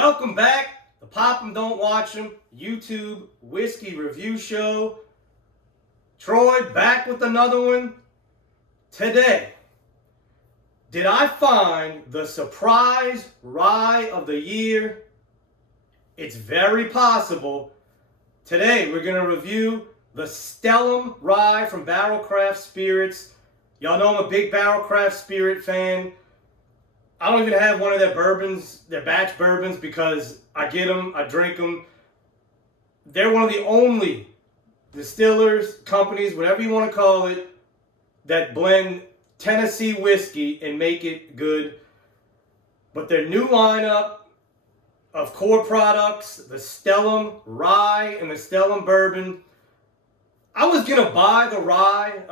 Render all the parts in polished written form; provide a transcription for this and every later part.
Welcome back, the Pop 'em Don't Watch 'em YouTube whiskey review show. Troy back with another one. Today, did I find the surprise rye of the year? It's very possible. Today, we're going to review the Stellum Rye from Barrell Craft Spirits. Y'all know I'm a big Barrell Craft Spirit fan. I don't even have one of their bourbons, their batch bourbons, because I get them, I drink them. They're one of the only distillers, companies, whatever you want to call it, that blend Tennessee whiskey and make it good. But their new lineup of core products, the Stellum Rye and the Stellum Bourbon. I was going to buy the rye,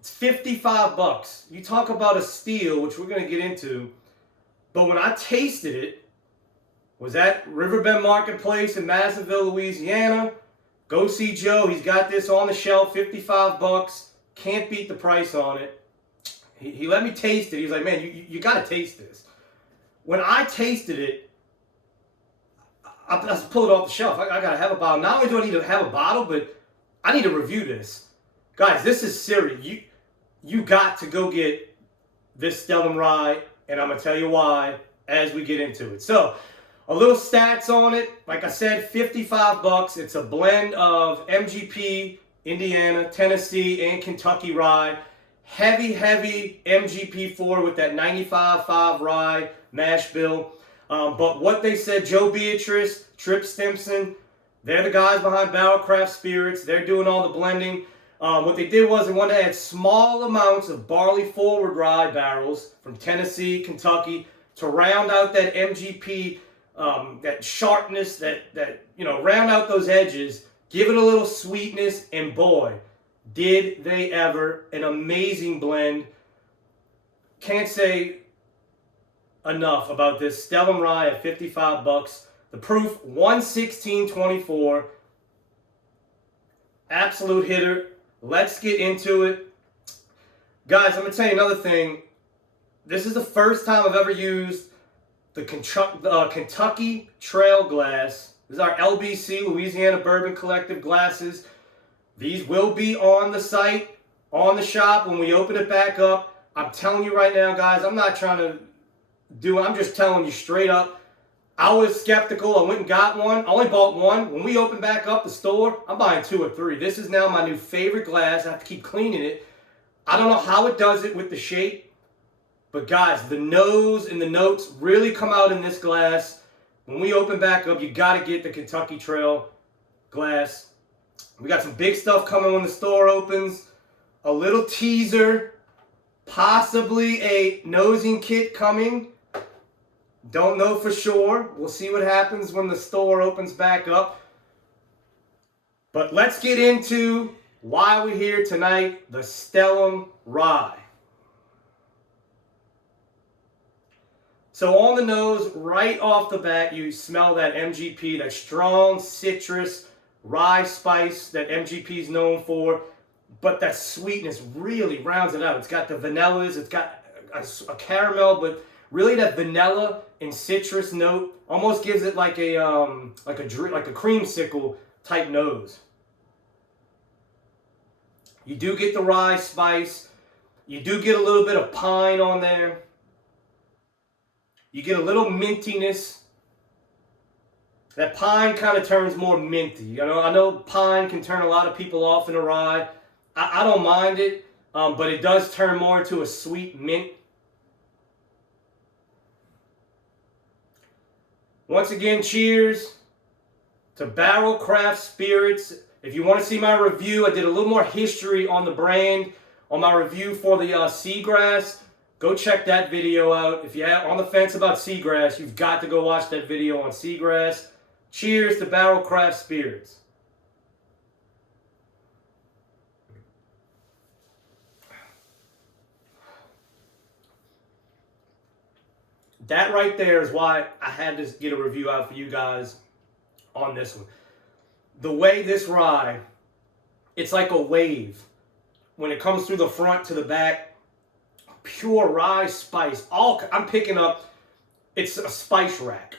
it's 55 bucks. You talk about a steal, which we're going to get into. But when I tasted it, was at Riverbend Marketplace in Madisonville, Louisiana. Go see Joe. He's got this on the shelf, 55 bucks. Can't beat the price on it. He let me taste it. He's like, man, you got to taste this. When I tasted it, I just pulled it off the shelf. I got to have a bottle. Not only do I need to have a bottle, but I need to review this. Guys, this is serious. You got to go get this Stellum Rye, and I'm going to tell you why as we get into it. So, a little stats on it. Like I said, 55 bucks. It's a blend of MGP, Indiana, Tennessee, and Kentucky rye. Heavy MGP4 with that 95.5 rye mash bill. But what they said, Joe Beatrice, Trip Stimson, they're the guys behind Barrell Craft Spirits. They're doing all the blending. What they did was they wanted to add small amounts of barley forward rye barrels from Tennessee, Kentucky to round out that MGP, that sharpness, round out those edges, give it a little sweetness, and boy, did they ever. An amazing blend. Can't say enough about this Stellum Rye at 55 bucks. The proof, 116.24. Absolute hitter. Let's get into it. Guys, I'm going to tell you another thing. This is the first time I've ever used the Kentucky Trail glass. This is our LBC, Louisiana Bourbon Collective glasses. These will be on the site, on the shop when we open it back up. I'm telling you right now, guys, I'm not trying to do it. I'm just telling you straight up. I was skeptical. I went and got one. I only bought one. When we open back up the store, I'm buying 2 or 3. This is now my new favorite glass. I have to keep cleaning it. I don't know how it does it with the shape. But guys, the nose and the notes really come out in this glass. When we open back up, you got to get the Kentucky Trail glass. We got some big stuff coming when the store opens. A little teaser. Possibly a nosing kit coming. Don't know for sure. We'll see what happens when the store opens back up. But let's get into why we're here tonight, the Stellum Rye. So on the nose, right off the bat, you smell that MGP, that strong citrus rye spice that MGP is known for. But that sweetness really rounds it out. It's got the vanillas, it's got a caramel, but really that vanilla and citrus note almost gives it like a creamsicle type nose. You do get the rye spice. You do get a little bit of pine on there. You get a little mintiness. That pine kind of turns more minty. I know pine can turn a lot of people off in a rye. I don't mind it, but it does turn more into a sweet mint. Once again, cheers to Barrell Craft Spirits. If you want to see my review, I did a little more history on the brand on my review for the Seagrass. Go check that video out. If you're on the fence about Seagrass, you've got to go watch that video on Seagrass. Cheers to Barrell Craft Spirits. That right there is why I had to get a review out for you guys on this one. The way this rye, it's like a wave. When it comes through the front to the back, pure rye spice. I'm picking up it's a spice rack.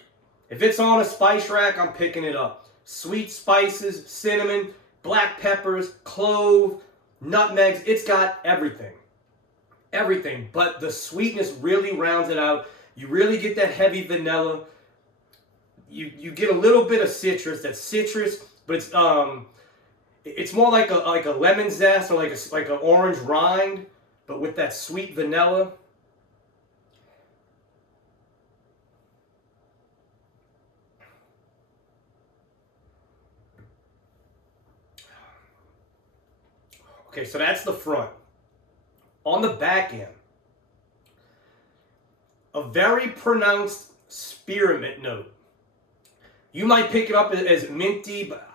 If it's on a spice rack, I'm picking it up. Sweet spices, cinnamon, black peppers, clove, nutmegs. It's got everything. Everything. But the sweetness really rounds it out. You really get that heavy vanilla. You get a little bit of citrus. That's citrus, but it's more like a lemon zest or like an orange rind, but with that sweet vanilla. Okay, so that's the front. On the back end, a very pronounced spearmint note. You might pick it up as minty, but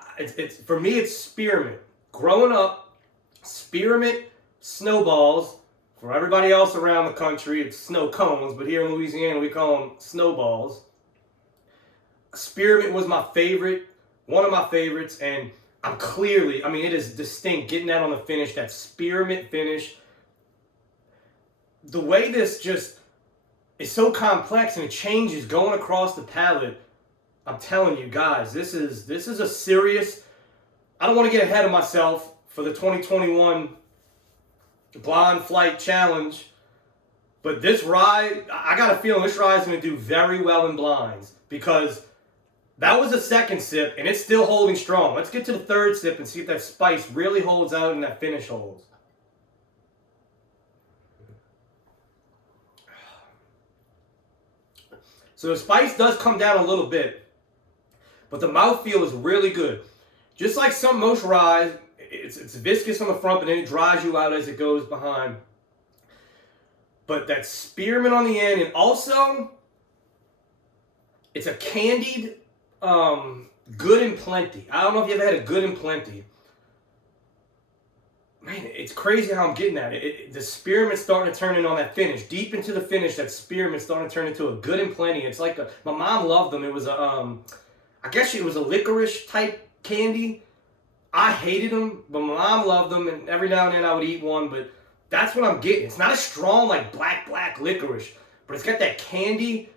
for me it's spearmint. Growing up, spearmint snowballs. For everybody else around the country, it's snow cones, but here in Louisiana we call them snowballs. Spearmint was my favorite, one of my favorites, and it is distinct getting that on the finish, that spearmint finish. The way this just is so complex and it changes going across the palate. I'm telling you guys, this is a serious. I don't want to get ahead of myself for the 2021 Blind Flight Challenge, but this rye, I got a feeling this rye is going to do very well in blinds, because that was the second sip and it's still holding strong. Let's get to the third sip and see if that spice really holds out and that finish holds. So the spice does come down a little bit, but the mouthfeel is really good. Just like most rye, it's viscous on the front, but then it dries you out as it goes behind. But that spearmint on the end, and also it's a candied Good and Plenty. I don't know if you ever had a Good and Plenty. Man, it's crazy how I'm getting at it. The spearmint's starting to turn in on that finish. Deep into the finish, that spearmint's starting to turn into a Good and Plenty. It's like my mom loved them. It was I guess it was a licorice type candy. I hated them, but my mom loved them, and every now and then I would eat one, but that's what I'm getting. It's not as strong like black licorice, but it's got that candy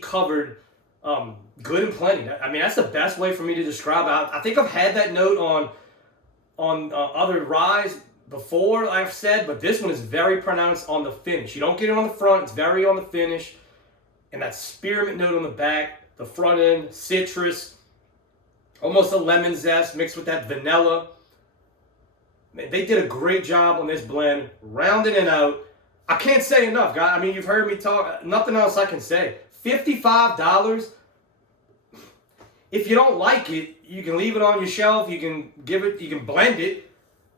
covered Good and Plenty. I mean, that's the best way for me to describe it. I think I've had that note on other ryes before, I've said, but this one is very pronounced on the finish. You don't get it on the front, it's very on the finish. And that spearmint note on the back, the front end, citrus, almost a lemon zest mixed with that vanilla. Man, they did a great job on this blend, rounding it out. I can't say enough, guys. I mean, you've heard me talk, nothing else I can say. $55. If you don't like it, you can leave it on your shelf. You can blend it.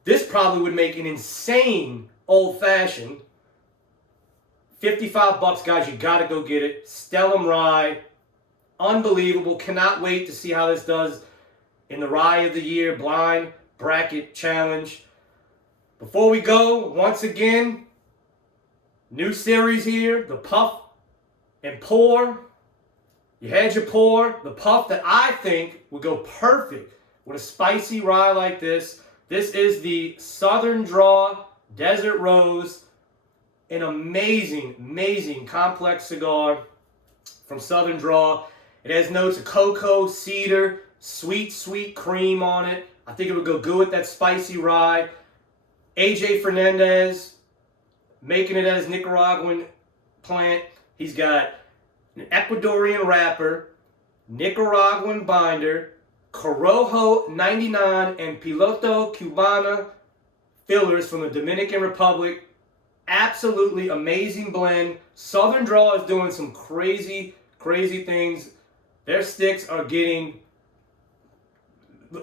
This probably would make an insane old fashioned. $55, guys. You got to go get it. Stellum Rye. Unbelievable. Cannot wait to see how this does in the Rye of the Year Blind Bracket Challenge. Before we go, once again, new series here, the Puff and Pour. You had your pour, the puff that I think would go perfect with a spicy rye like this. This is the Southern Draw Desert Rose, an amazing complex cigar from Southern Draw. It has notes of cocoa, cedar, sweet cream on it. I think it would go good with that spicy rye. AJ Fernandez making it at his Nicaraguan plant. He's got an Ecuadorian wrapper, Nicaraguan binder, Corojo 99, and Piloto Cubana fillers from the Dominican Republic. Absolutely amazing blend. Southern Draw is doing some crazy things. Their sticks are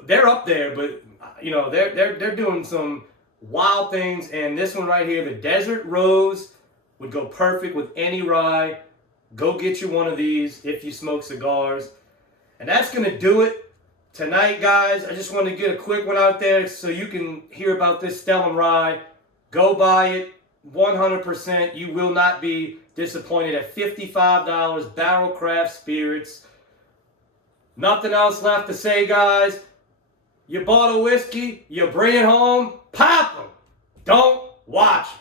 they're up there, but you know, they're doing some wild things. And this one right here, the Desert Rose, would go perfect with any rye. Go get you one of these if you smoke cigars. And that's going to do it tonight, guys. I just wanted to get a quick one out there so you can hear about this Stellum Rye. Go buy it. 100%. You will not be disappointed at $55. Barrell Craft Spirits. Nothing else left to say, guys. You bought a whiskey. You bring it home. Pop them. Don't watch them.